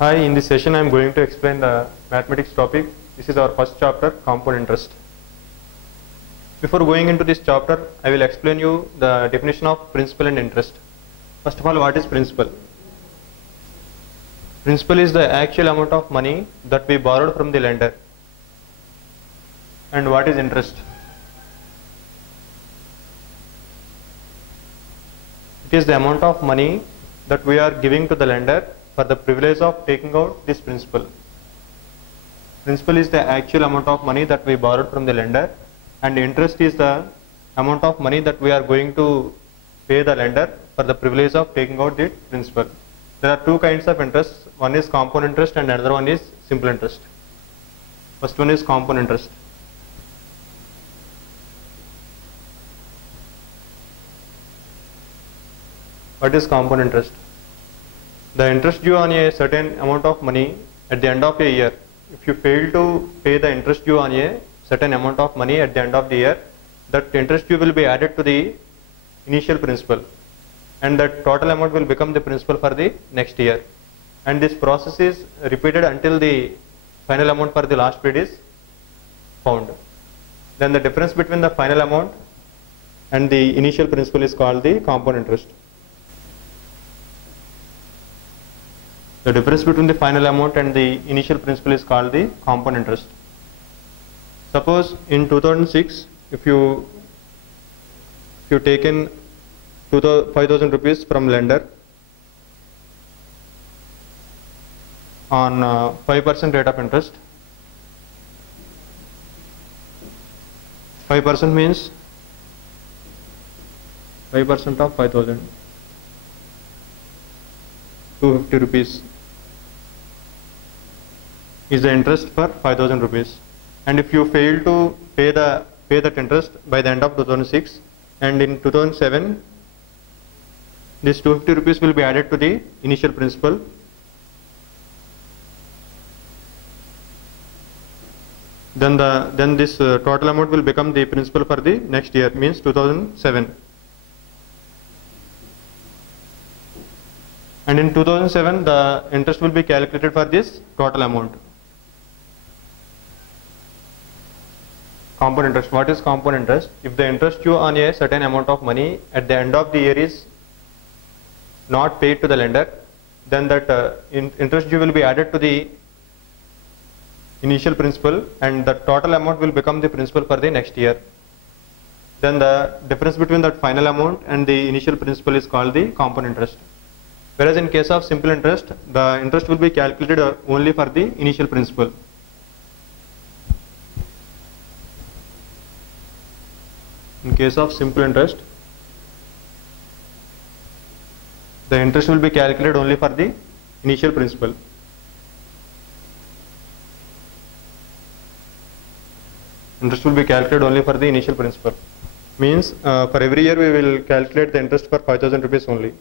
Hi, in this session I am going to explain the mathematics topic. This is our first chapter, compound interest. Before going into this chapter, I will explain you the definition of principal and interest. First of all, what is principal? Principal is the actual amount of money that we borrowed from the lender. And what is interest? It is the amount of money that we are giving to the lender for the privilege of taking out this principal. Principal is the actual amount of money that we borrowed from the lender, and interest is the amount of money that we are going to pay the lender for the privilege of taking out the principal. There are two kinds of interest. One is compound interest and another one is simple interest. First one is compound interest. What is compound interest? The interest due on a certain amount of money at the end of a year. If you fail to pay the interest due on a certain amount of money at the end of the year, that interest due will be added to the initial principal, and that total amount will become the principal for the next year. And this process is repeated until the final amount for the last period is found. Then the difference between the final amount and the initial principal is called the compound interest. The difference between the final amount and the initial principal is called the compound interest. Suppose in 2006, if you taken 5,000 rupees from lender on 5% rate of interest. 5% means 5% of 5,000, 250 rupees is the interest for 5,000 rupees. And if you fail to pay that interest by the end of 2006, and in 2007 this 250 rupees will be added to the initial principal, then this total amount will become the principal for the next year, means 2007. And in 2007 the interest will be calculated for this total amount. Compound interest. What is compound interest? If the interest due on a certain amount of money at the end of the year is not paid to the lender, then that interest due will be added to the initial principal, and the total amount will become the principal for the next year. Then the difference between that final amount and the initial principal is called the compound interest. Whereas in case of simple interest, the interest will be calculated only for the initial principal. In case of simple interest, the interest will be calculated only for the initial principal. Interest will be calculated only for the initial principal. Means for every year we will calculate the interest for 5,000 rupees only.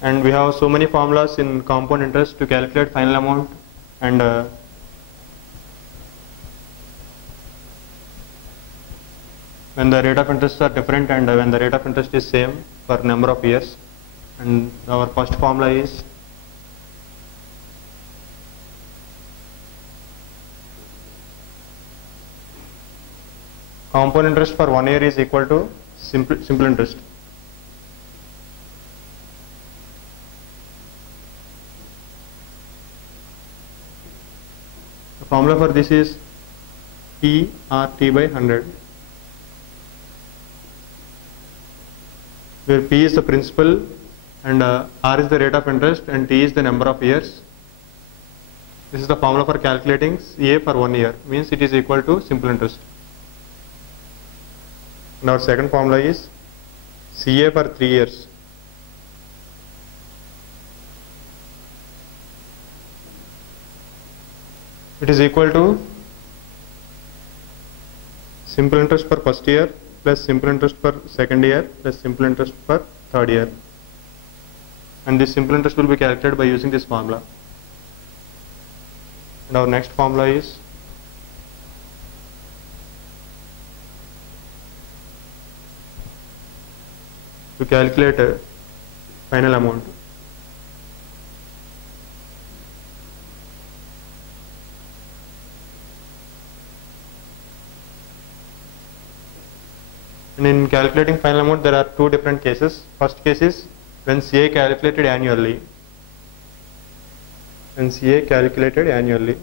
And we have so many formulas in compound interest to calculate final amount, and when the rate of interest are different and when the rate of interest is same for number of years. And our first formula is compound interest for 1 year is equal to simple interest. The formula for this is P R T by 100, where P is the principal and R is the rate of interest and T is the number of years. This is the formula for calculating CA for 1 year, means it is equal to simple interest. And our second formula is CA for 3 years. It is equal to simple interest for first year plus simple interest for second year plus simple interest for third year. And this simple interest will be calculated by using this formula. And our next formula is to calculate final amount. And in calculating final amount, there are two different cases. First case is when CA calculated annually. When CA calculated annually.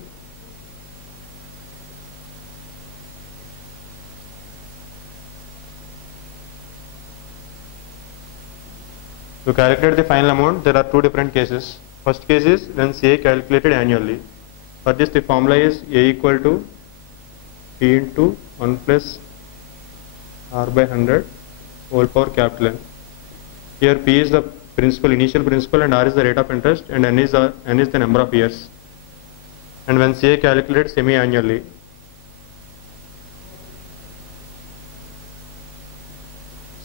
To calculate the final amount, there are two different cases. First case is when CA calculated annually. For this, the formula is A equal to P into 1 plus R by 100 whole power capital N. Here P is the principal, initial principal, and R is the rate of interest, and N is the number of years. And when CA calculated semi-annually.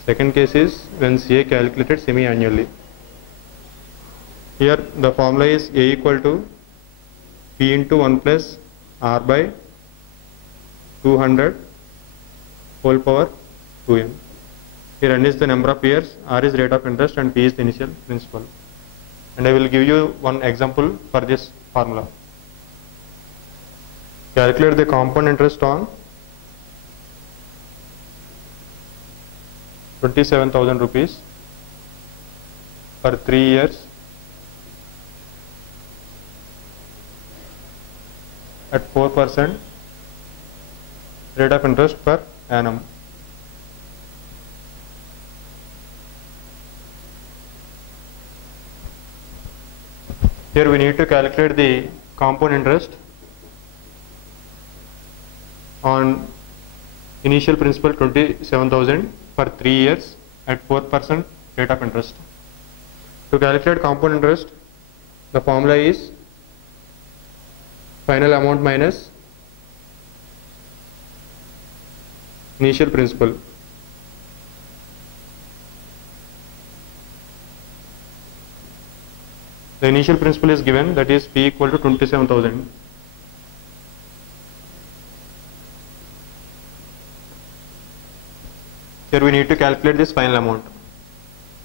Second case is when CA calculated semi-annually. Here the formula is A equal to P into 1 plus R by 200 whole power 2n. Here N is the number of years, R is rate of interest, and P is the initial principal. And I will give you one example for this formula. Calculate the compound interest on 27,000 rupees for 3 years at 4% rate of interest per annum. Here we need to calculate the compound interest on initial principal 27,000 for 3 years at 4% rate of interest. To calculate compound interest, the formula is final amount minus initial principal. The initial principal is given, that is P equal to 27,000. Here we need to calculate this final amount,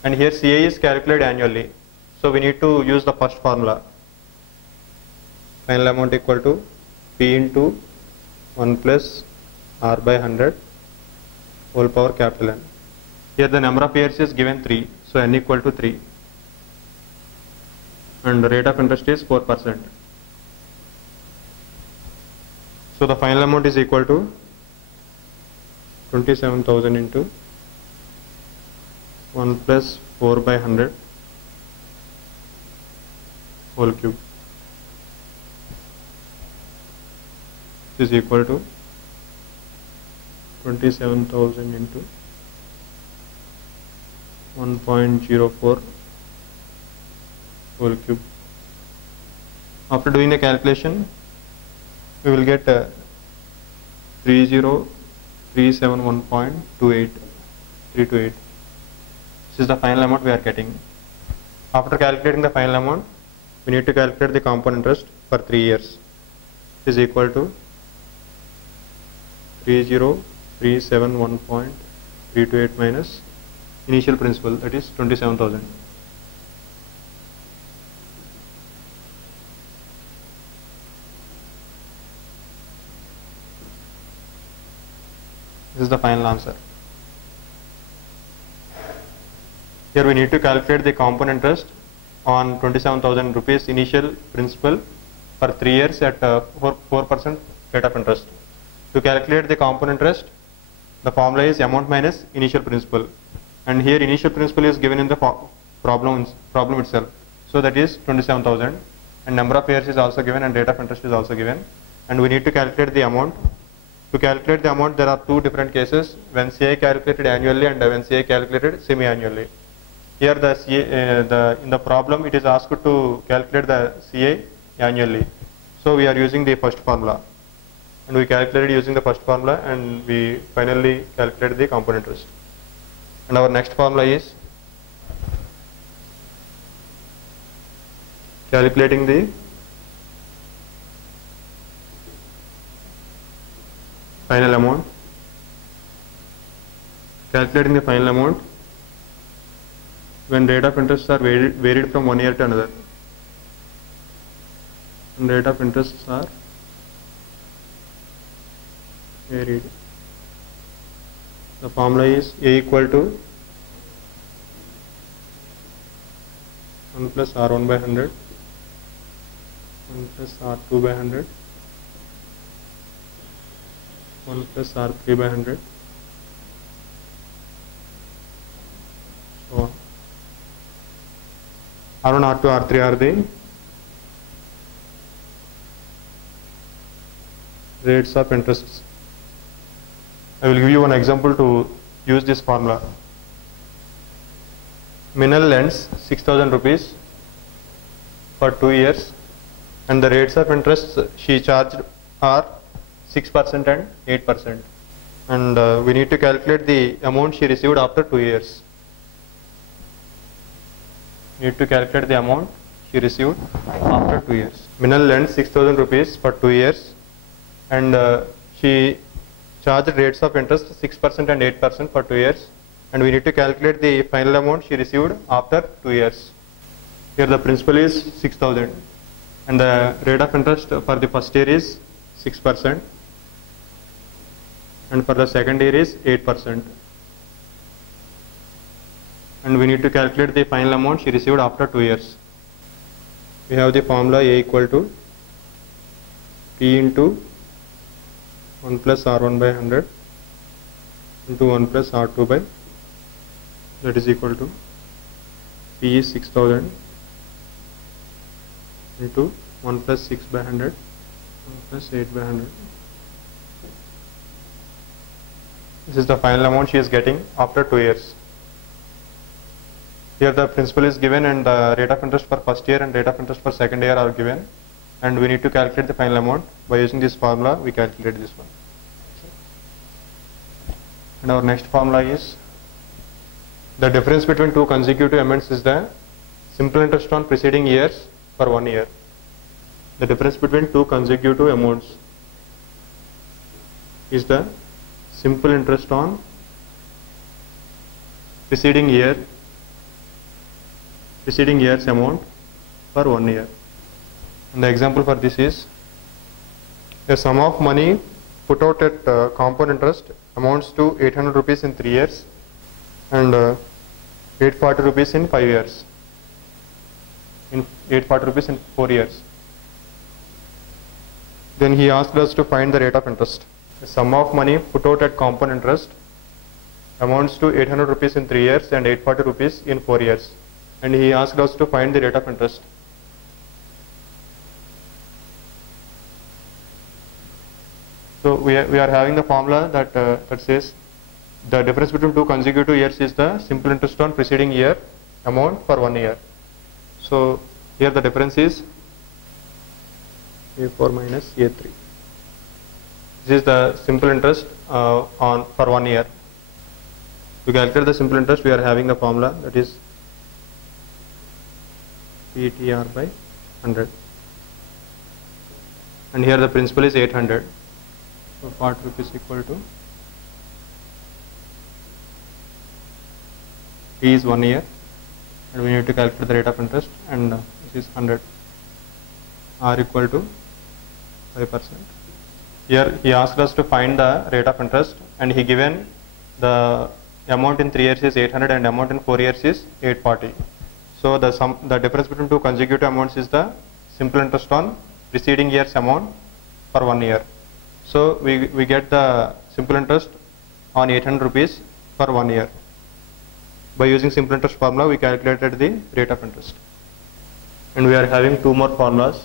and here CA is calculated annually, so we need to use the first formula. Final amount equal to P into 1 plus R by 100 whole power capital N. Here the number of years is given 3, so N equal to 3, and the rate of interest is 4%. So the final amount is equal to 27,000 into 1 plus 4 by 100 whole cube is equal to 27,000 into 1.04 whole cube. After doing the calculation, we will get 30371.28. This is the final amount we are getting. After calculating the final amount, we need to calculate the compound interest for 3 years. This is equal to 30371.328 minus initial principal, that is 27,000. This is the final answer. Here we need to calculate the compound interest on 27,000 rupees initial principal for 3 years at 4% rate of interest. To calculate the compound interest, the formula is amount minus initial principal, and here initial principal is given in the problem itself, so that is 27,000, and number of years is also given, and rate of interest is also given, and we need to calculate the amount. To calculate the amount, there are two different cases: when CA calculated annually and when CA calculated semi-annually. Here in the problem it is asked to calculate the CA annually, so we are using the first formula, and we calculated using the first formula, and we finally calculated the compound interest. And our next formula is calculating the final amount. Calculating the final amount when rate of interest are varied from one year to another. When rate of interests are varied. The formula is A equal to 1 plus R1 by 100, 1 plus R2 by 100, 1 plus R3 by 100, so on. R1, R2, R3 are the rates of interests. I will give you one example to use this formula. Minal lends 6,000 rupees for 2 years and the rates of interest she charged are 6% and 8%. And we need to calculate the amount she received after 2 years. Need to calculate the amount she received after 2 years. Minal lends 6,000 rupees for 2 years and she charged rates of interest 6% and 8% for 2 years, and we need to calculate the final amount she received after 2 years. Here the principal is 6,000 and the rate of interest for the first year is 6% and for the second year is 8%, and we need to calculate the final amount she received after 2 years. We have the formula A equal to P into 1 plus R1 by 100 into 1 plus R2 by, that is equal to P is 6,000 into 1 plus 6 by 100, 1 plus 8 by 100. This is the final amount she is getting after 2 years. Here the principal is given and the rate of interest for first year and rate of interest for second year are given, and we need to calculate the final amount. By using this formula we calculate this one. And our next formula is the difference between two consecutive amounts is the simple interest on preceding years for 1 year. The difference between two consecutive amounts is the simple interest on preceding year's amount for 1 year. And the example for this is a sum of money put out at compound interest amounts to 800 rupees in 3 years and 840 rupees in 5 years, in 840 rupees in 4 years. Then he asked us to find the rate of interest. The sum of money put out at compound interest amounts to 800 rupees in 3 years and 840 rupees in 4 years, and he asked us to find the rate of interest. So we are having the formula that that says the difference between two consecutive years is the simple interest on preceding year amount for 1 year. So here the difference is A4 minus A3. This is the simple interest on for 1 year. To calculate the simple interest, we are having the formula that is PTR by 100, and here the principal is 800. So 40 rupees equal to T is 1 year, and we need to calculate the rate of interest, and this is 100. R equal to 5%. Here he asked us to find the rate of interest, and he given the amount in 3 years is 800 and amount in 4 years is 840. So the difference between two consecutive amounts is the simple interest on preceding year's amount for 1 year. So we get the simple interest on 800 rupees for 1 year. By using simple interest formula, we calculated the rate of interest. And we are having two more formulas.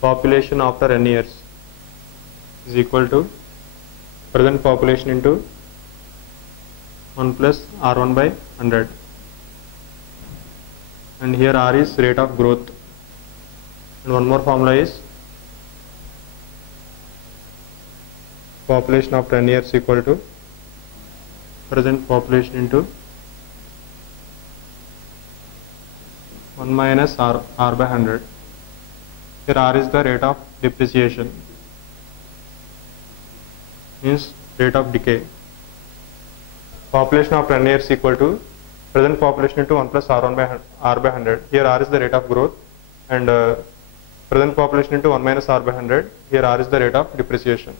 Population after n years is equal to present population into 1 plus R1 by 100. And here R is rate of growth. And one more formula is population after n years equal to present population into 1 minus R by 100. Here R is the rate of depreciation, means rate of decay. population after n years equal to present population into 1 plus r1 by r by 100. Here r is the rate of growth, and present population into 1 minus r by 100. Here r is the rate of depreciation.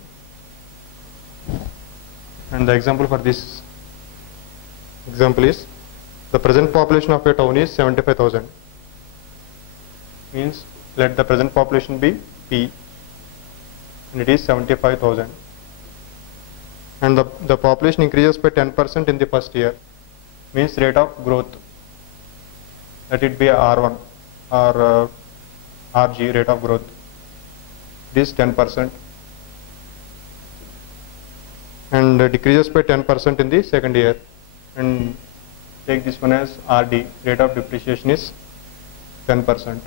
And the example for this example is, the present population of a town is 75,000. Means let the present population be P, and it is 75,000. And the population increases by 10% in the first year. Means rate of growth, let it be R1 or RG, rate of growth. It is 10%. And decreases by 10% in the second year. And take this one as RD, rate of depreciation is 10%.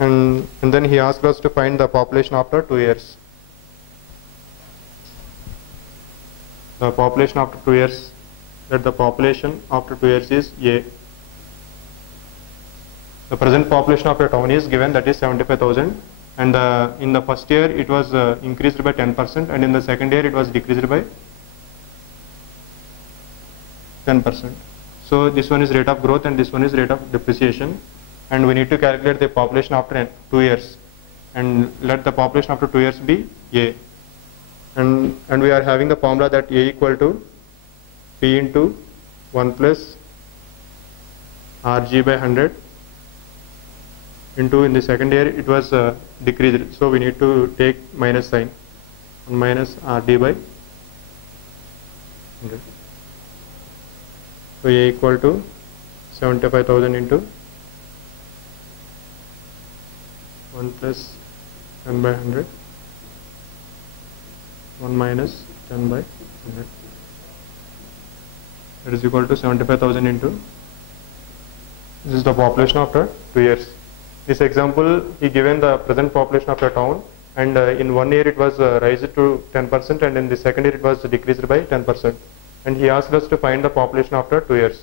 And then he asked us to find the population after 2 years. The population after 2 years, that the population after 2 years is A. The present population of a town is given, that is 75,000, and in the first year it was increased by 10%, and in the second year it was decreased by 10%. So this one is rate of growth and this one is rate of depreciation, and we need to calculate the population after 2 years, and let the population after 2 years be A. And we are having the formula that A equal to P into 1 plus RG by 100 into, in the second year it was decreased, so we need to take minus sign, minus RD by 100. So A equal to 75,000 into 1 plus 10 by 100, 1 minus 10 by 100. That is equal to 75,000 into, this is the population after 2 years. This example, he given the present population of a town, and in 1 year it was raised to 10%, and in the second year it was decreased by 10%. And he asked us to find the population after 2 years.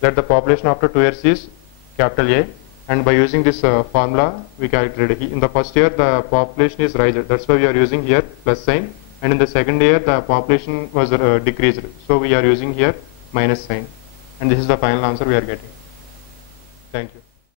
That the population after 2 years is capital A, and by using this formula we calculated. In the first year the population is raised, that's why we are using here plus sign, and in the second year the population was decreased, so we are using here minus sign, and this is the final answer we are getting. Thank you.